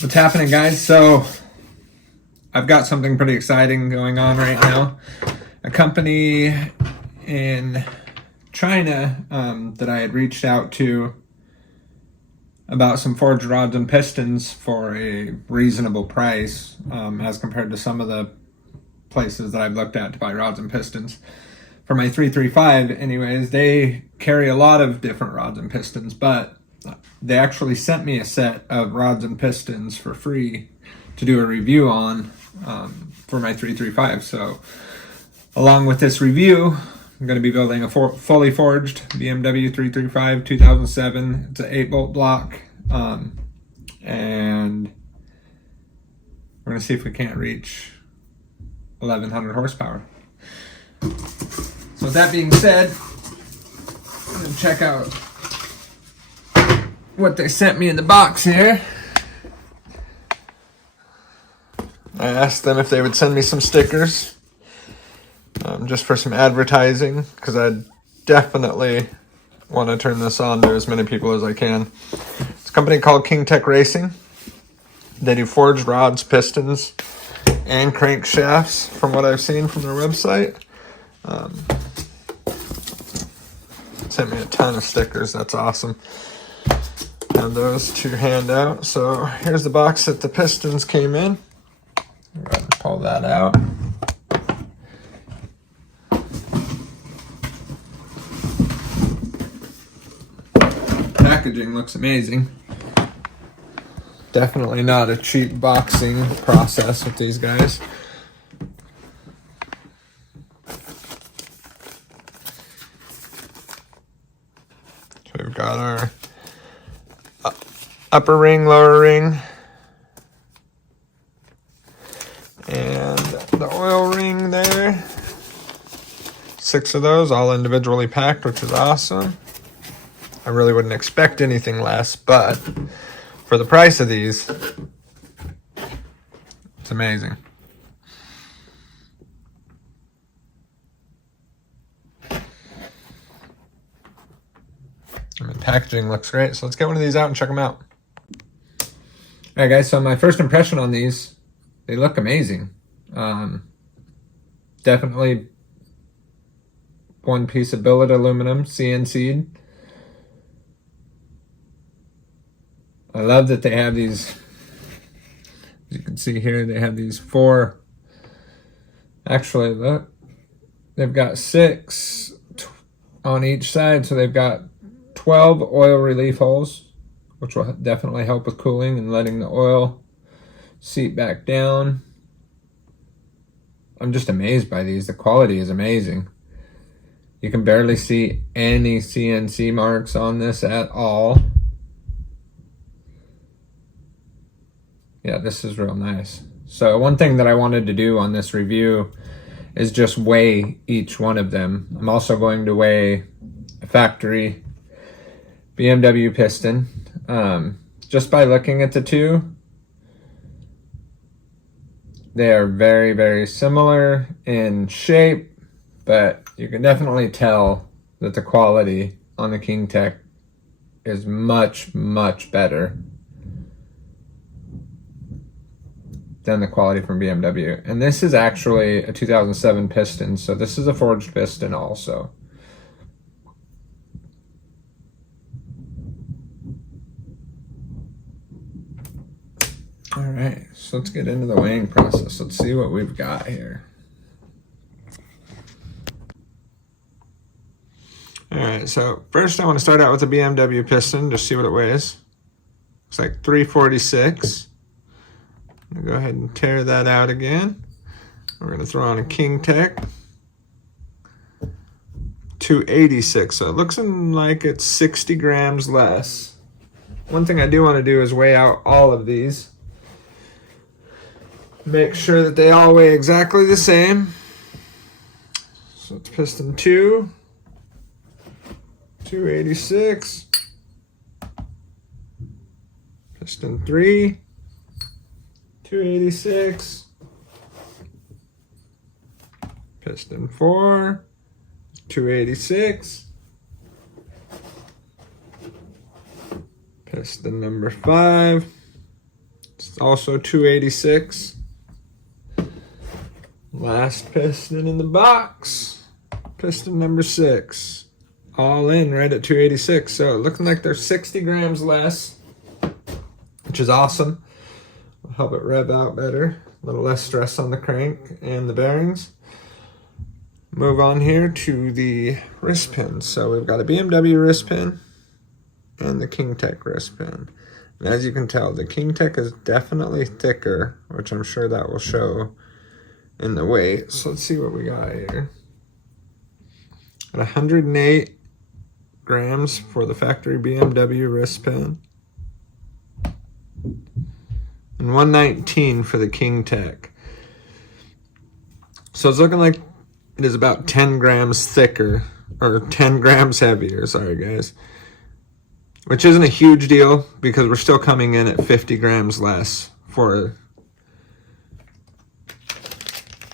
What's happening, guys? So I've got something pretty exciting going on right now. A company in China that I had reached out to about some forged rods and pistons for a reasonable price as compared to some of the places that I've looked at to buy rods and pistons. For my 335, anyways, they carry a lot of different rods and pistons, but they actually sent me a set of rods and pistons for free to do a review on for my 335. So along with this review, I'm going to be building a fully forged BMW 335 2007. It's an 8-bolt block, and we're going to see if we can't reach 1100 horsepower. So with that being said, I'm going to check out what they sent me in the box here. I asked them if they would send me some stickers just for some advertising, because I definitely want to turn this on to as many people as I can. It's a company called King Tech Racing. They do forged rods, pistons, and crankshafts from what I've seen from their website. Sent me a ton of stickers. That's awesome. And those to hand out. So here's the box that the pistons came in. I'm going to pull that out. Packaging looks amazing. Definitely not a cheap boxing process with these guys. So we've got our upper ring, lower ring, and the oil ring there. 6 of those, all individually packed, which is awesome. I really wouldn't expect anything less, but for the price of these, it's amazing. I mean, packaging looks great, so let's get one of these out and check them out. Alright guys, so my first impression on these, they look amazing. Definitely one piece of billet aluminum, CNC'd. I love that they have these, as you can see here, they have these 4, actually look, they've got 6 on each side, so they've got 12 oil relief holes, which will definitely help with cooling and letting the oil seep back down. I'm just amazed by these. The quality is amazing. You can barely see any CNC marks on this at all. Yeah, this is real nice. So one thing that I wanted to do on this review is just weigh each one of them. I'm also going to weigh a factory BMW piston. Just by looking at the two, they are very, very similar in shape, but you can definitely tell that the quality on the King Tech is much, much better than the quality from BMW. And this is actually a 2007 piston, so this is a forged piston also. All right, so let's get into the weighing process. Let's see what we've got here. All right, so first I want to start out with the BMW piston, just see what it weighs. Looks like 346. I'm gonna go ahead and tear that out again. We're gonna throw on a King Tech 286. So it looks like it's 60 grams less. One thing I do want to do is weigh out all of these. Make sure that they all weigh exactly the same. So it's piston 2, 286. Piston 3, 286. Piston 4, 286. Piston number 5, It's also 286. Last piston in the box. Piston number 6. All in right at 286. So looking like they're 60 grams less, which is awesome. Will help it rev out better. A little less stress on the crank and the bearings. Move on here to the wrist pins. So we've got a BMW wrist pin and the KingTech wrist pin. And as you can tell, the KingTech is definitely thicker, which I'm sure that will show in the weight. So let's see what we got here. At 108 grams for the factory BMW wrist pin. And 119 for the KingTech. So it's looking like it is about 10 grams thicker, or 10 grams heavier, sorry guys. Which isn't a huge deal because we're still coming in at 50 grams less for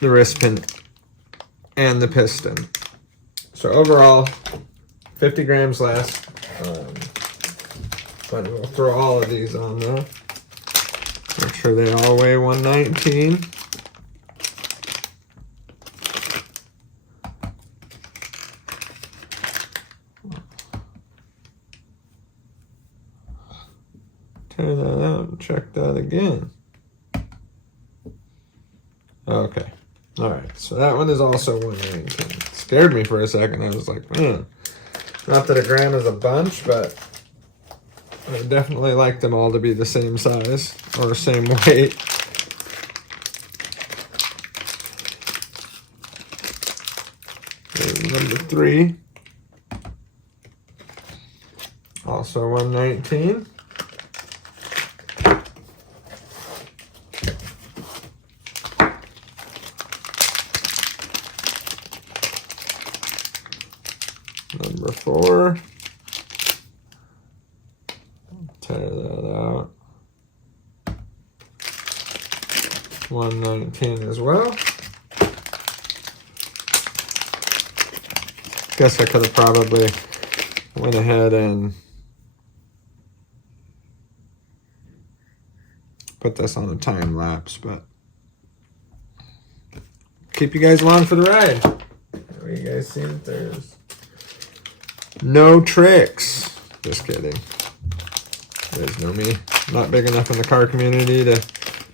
the wrist pin and the piston. So overall, 50 grams less. But we'll throw all of these on there. Make sure they all weigh 119. Tear that out and check that again. Okay. Alright, so that one is also 119. Scared me for a second. I was like, man, not that a gram is a bunch, but I would definitely like them all to be the same size or same weight. There's number 3. Also 119. Number 4. Tear that out. 119 as well. Guess I could have probably went ahead and put this on a time lapse, but keep you guys along for the ride. There you guys see that there's no tricks. Just kidding. There's no me. Not big enough in the car community to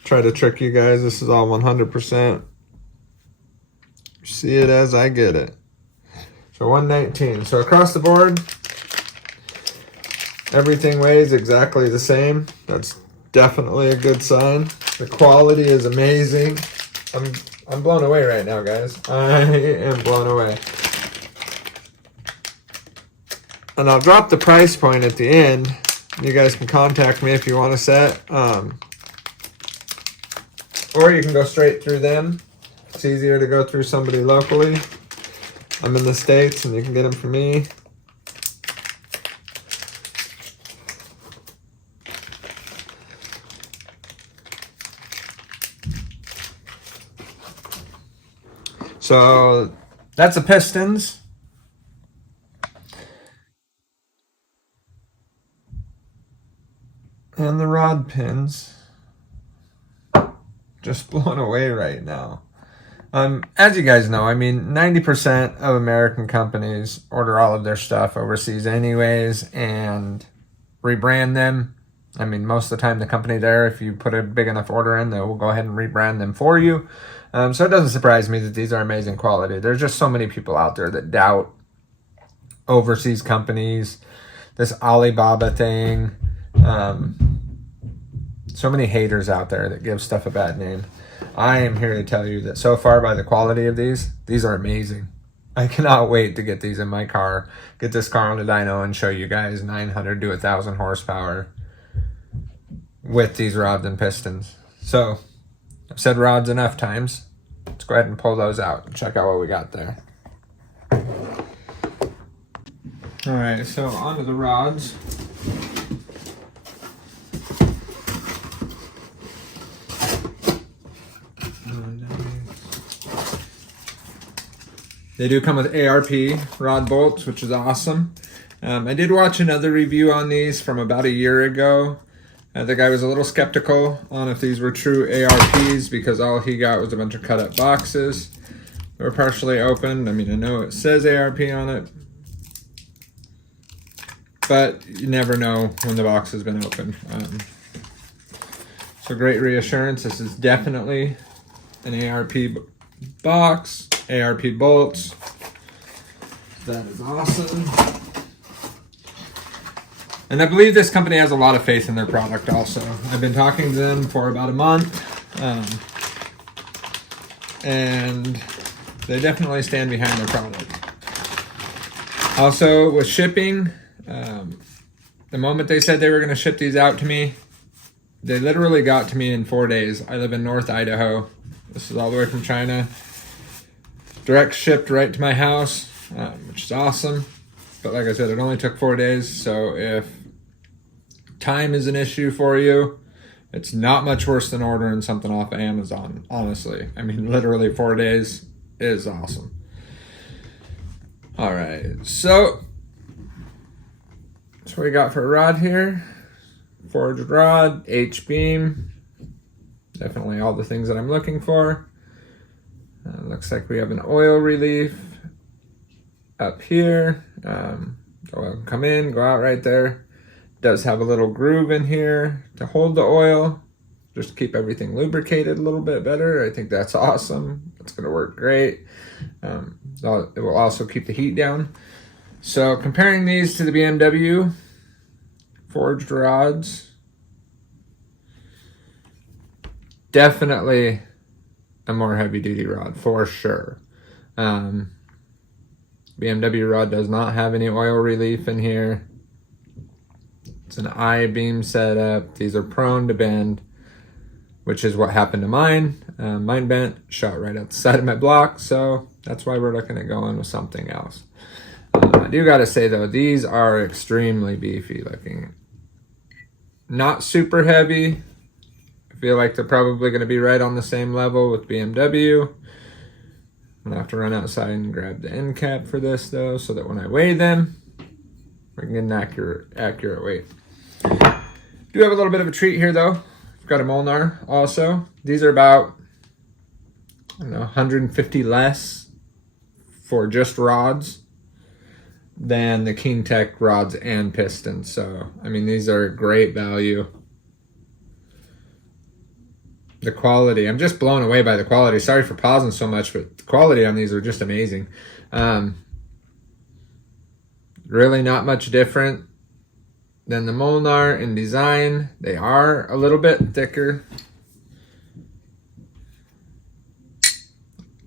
try to trick you guys. This is all 100%. See it as I get it. So 119. So across the board, everything weighs exactly the same. That's definitely a good sign. The quality is amazing. I'm blown away right now, guys. I am blown away. And I'll drop the price point at the end. You guys can contact me if you want a set. Or you can go straight through them. It's easier to go through somebody locally. I'm in the States and you can get them from me. So that's the pistons. And the rod pins. Just blown away right now. As you guys know, I mean, 90% of American companies order all of their stuff overseas anyways and rebrand them. I mean, most of the time the company there, if you put a big enough order in, they will go ahead and rebrand them for you. So it doesn't surprise me that these are amazing quality. There's just so many people out there that doubt overseas companies, this Alibaba thing. So many haters out there that give stuff a bad name. I am here to tell you that so far by the quality of these are amazing. I cannot wait to get these in my car, get this car on the dyno and show you guys 900 to 1,000 horsepower with these rods and pistons. So I've said rods enough times. Let's go ahead and pull those out and check out what we got there. All right, so onto the rods. They do come with ARP rod bolts, which is awesome. I did watch another review on these from about a year ago. The guy was a little skeptical on if these were true ARPs because all he got was a bunch of cut up boxes. They were partially opened. I mean, I know it says ARP on it, but you never know when the box has been opened. So great reassurance. This is definitely an ARP box, ARP bolts. That is awesome. And I believe this company has a lot of faith in their product also. I've been talking to them for about a month. And they definitely stand behind their product. Also, with shipping, the moment they said they were going to ship these out to me, they literally got to me in 4 days. I live in North Idaho. This is all the way from China. Direct shipped right to my house, which is awesome. But like I said, it only took 4 days. So if time is an issue for you, it's not much worse than ordering something off of Amazon, honestly. I mean, literally 4 days is awesome. All right, so that's what we got for a rod here. Forged rod, H-beam. Definitely all the things that I'm looking for. Looks like we have an oil relief up here. Oil can come in, go out right there. Does have a little groove in here to hold the oil, just to keep everything lubricated a little bit better. I think that's awesome. It's going to work great. It will also keep the heat down. So comparing these to the BMW forged rods, definitely a more heavy duty rod for sure. BMW rod does not have any oil relief in here. It's an I-beam setup. These are prone to bend, which is what happened to mine. Mine bent, shot right out the side of my block, so that's why we're looking at going with something else. I do gotta say though, these are extremely beefy looking. Not super heavy. I feel like they're probably gonna be right on the same level with BMW. I'm gonna have to run outside and grab the end cap for this though, so that when I weigh them, we can get an accurate weight. Do have a little bit of a treat here though. I've got a Molnar also. These are about, I don't know, 150 less for just rods than the KingTech rods and pistons. So, I mean, these are great value. The quality, I'm just blown away by the quality. Sorry for pausing so much, but the quality on these are just amazing. Really not much different than the Molnar in design. They are a little bit thicker.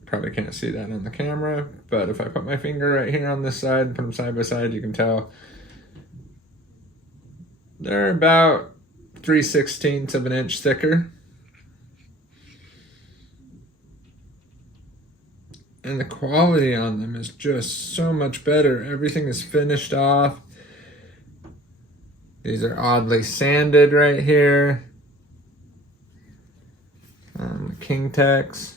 Probably can't see that on the camera, but if I put my finger right here on this side, put them side by side, you can tell they're about 3/16 of an inch thicker. And the quality on them is just so much better. Everything is finished off. These are oddly sanded right here. The KingTechs.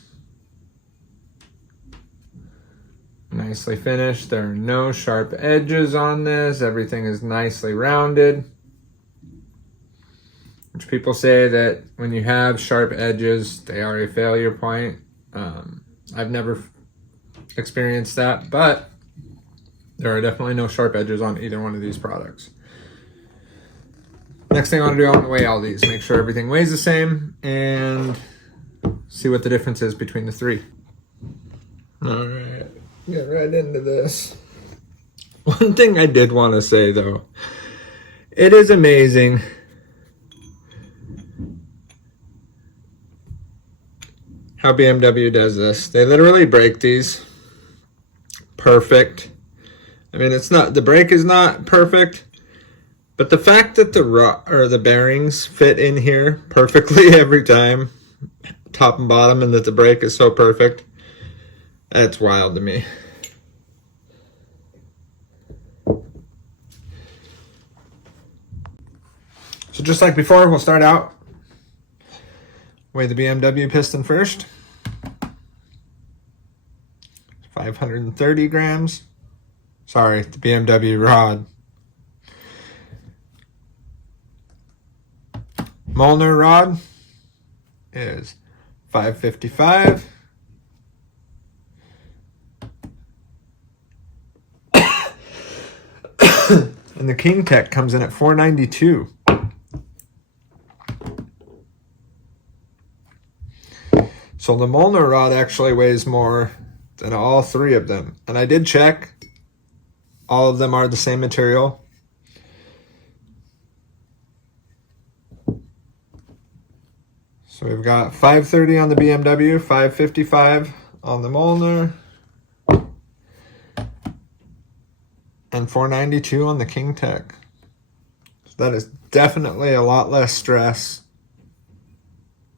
Nicely finished. There are no sharp edges on this. Everything is nicely rounded. Which people say that when you have sharp edges, they are a failure point. I've never experienced that, but there are definitely no sharp edges on either one of these products. Next thing I want to do, I want to weigh all these, make sure everything weighs the same, and see what the difference is between the three. All right, get right into this. One thing I did want to say though, it is amazing how BMW does this. They literally break these perfect. I mean, it's not, the brake is not perfect, but the fact that the bearings fit in here perfectly every time, top and bottom, and that the brake is so perfect, that's wild to me. So just like before, we'll start out, weigh the BMW piston first. 530 grams. Sorry, the BMW rod. Molnar rod is $555. And the King Tech comes in at $492. So the Molnar rod actually weighs more than all three of them. And I did check. All of them are the same material. So we've got $530 on the BMW, $555 on the Molnar, and $492 on the King Tech. So that is definitely a lot less stress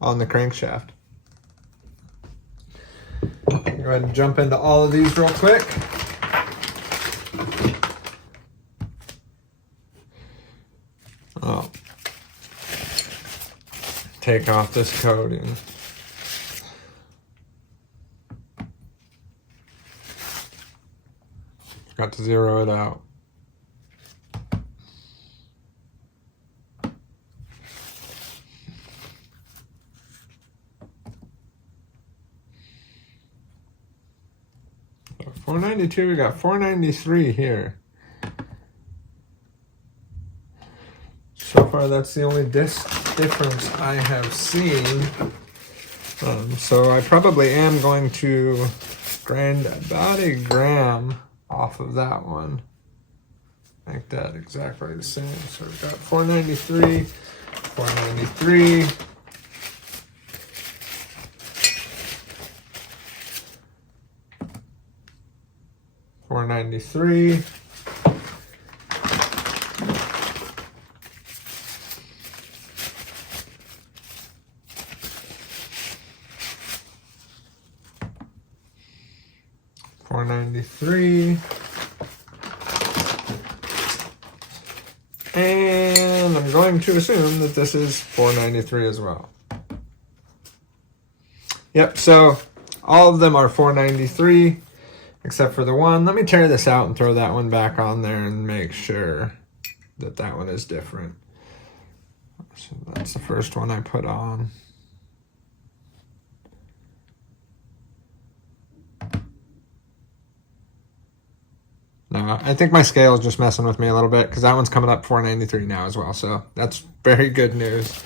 on the crankshaft. Go ahead and jump into all of these real quick. Oh. Take off this coating. Got to zero it out. So 492, we got 493 here. So far, that's the only difference I have seen. So I probably am going to grind about a gram off of that one. Make that exactly the same. So we've got 493, 493. $493. $493. And I'm going to assume that this is $493 as well. Yep, so all of them are $493 except for the one. Let me tear this out and throw that one back on there and make sure that that one is different. So that's the first one I put on. No, I think my scale is just messing with me a little bit because that one's coming up $493 now as well. So that's very good news.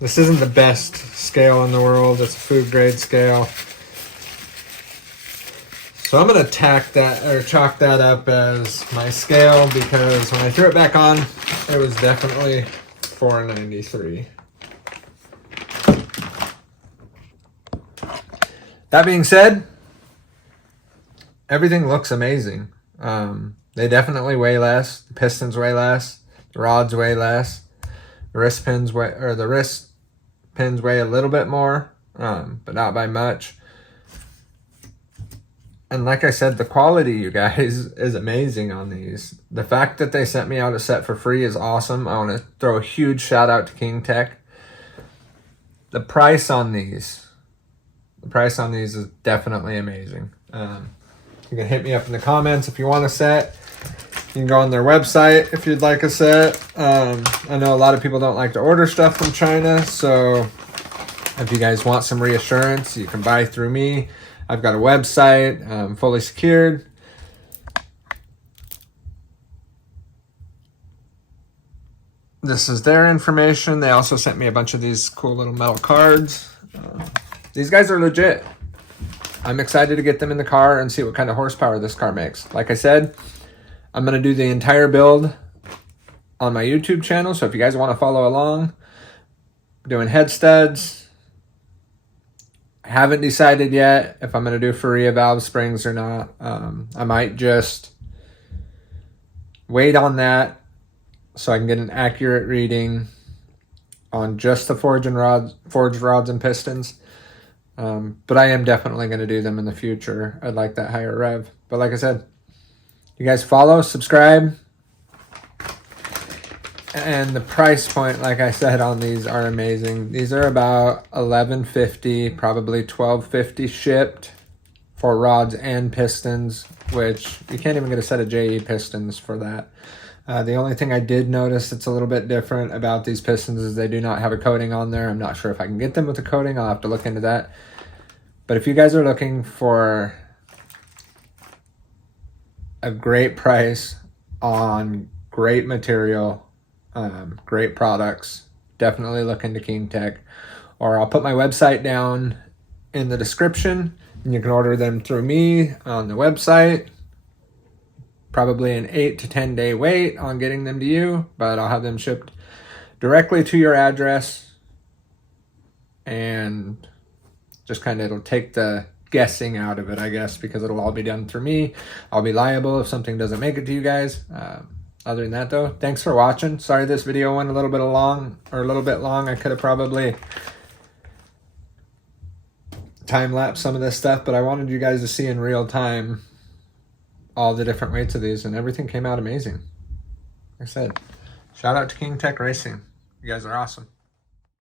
This isn't the best scale in the world. It's a food grade scale. So I'm going to chalk that up as my scale because when I threw it back on, it was definitely $493. That being said, everything looks amazing. They definitely weigh less. The pistons weigh less. The rods weigh less. The wrist pins weigh a little bit more, but not by much. And like I said, the quality, you guys, is amazing on these. The fact that they sent me out a set for free is awesome. I want to throw a huge shout out to King Tech. The price on these is definitely amazing. You can hit me up in the comments if you want a set. You can go on their website if you'd like a set. I know a lot of people don't like to order stuff from China, so if you guys want some reassurance, you can buy through me. I've got a website, fully secured. This is their information. They also sent me a bunch of these cool little metal cards. These guys are legit. I'm excited to get them in the car and see what kind of horsepower this car makes. Like I said, I'm going to do the entire build on my YouTube channel. So if you guys want to follow along, I'm doing head studs. I haven't decided yet if I'm going to do Faria valve springs or not. I might just wait on that so I can get an accurate reading on just the forged rods and pistons. But I am definitely going to do them in the future. I'd like that higher rev. But like I said, you guys follow, subscribe. And the price point, like I said, on these are amazing. These are about $11.50, probably $12.50 shipped for rods and pistons, which you can't even get a set of JE pistons for that. The only thing I did notice that's a little bit different about these pistons is they do not have a coating on there. I'm not sure if I can get them with a coating. I'll have to look into that. But if you guys are looking for a great price on great material, great products, definitely look into KingTech. Or I'll put my website down in the description, and you can order them through me on the website. Probably an 8 to 10 day wait on getting them to you, but I'll have them shipped directly to your address, and just kind of it'll take the guessing out of it, I guess, because it'll all be done through me. I'll be liable if something doesn't make it to you guys. Other than that, though, thanks for watching. Sorry this video went a little bit long. I could have probably time-lapse some of this stuff, but I wanted you guys to see in real time all the different weights of these, and everything came out amazing. Like I said, shout out to KingTech Racing. You guys are awesome.